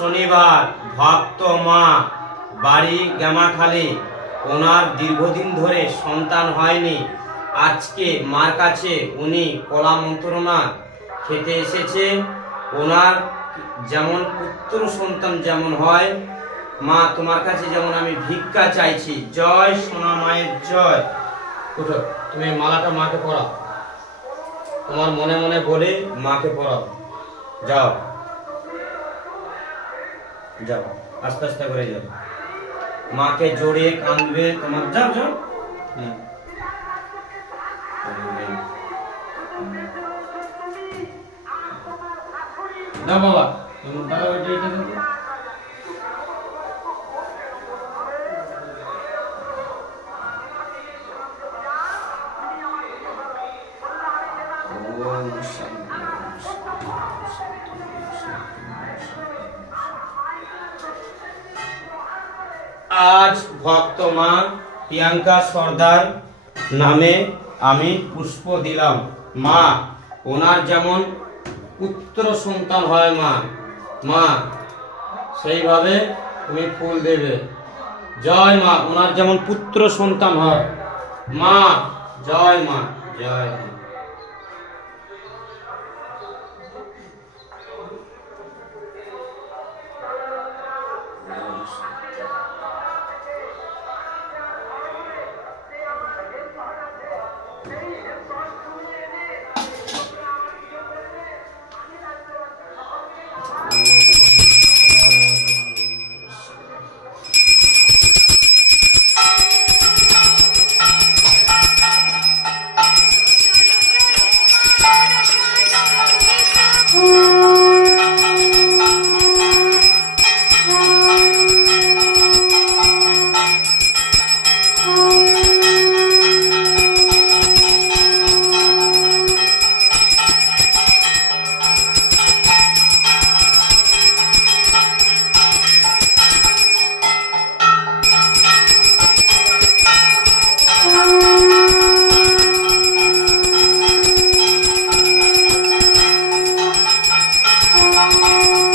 শনিবার ভক্ত মা বাড়ি গ্যামাখালি ওনার দীর্ঘদিন ধরে সন্তান হয়নি। আজকে মার কাছে উনি কলা মন্ত্রণা খেতে এসেছে। ওনার যেমন পুত্র সন্তান যেমন হয়, মা তোমার কাছে যেমন আমি ভিক্ষা চাইছি। জয় সোনা মায়ের জয়। উঠো, তুমি মালাটা মাকে পড়াও তোমার মনে মনে বলে, মাকে পড়াও যাও। যাও আস্তে আস্তে করে যাও মাকে জড়িয়ে কাঁদবে তোমার যাও যাও হুম। যাও বাবা তুমি দাঁড়াও এটা আজ ভক্ত মা প্রিয়াঙ্কা সর্দার নামে আমি পুষ্প দিলাম। মা, ওনার যেমন পুত্র সন্তান হয় মা মা, সেইভাবে তুমি ফুল দেবে। জয় মা, ওনার যেমন পুত্র সন্তান হয়। মা, জয় মা জয় মা। Bye. Thank you.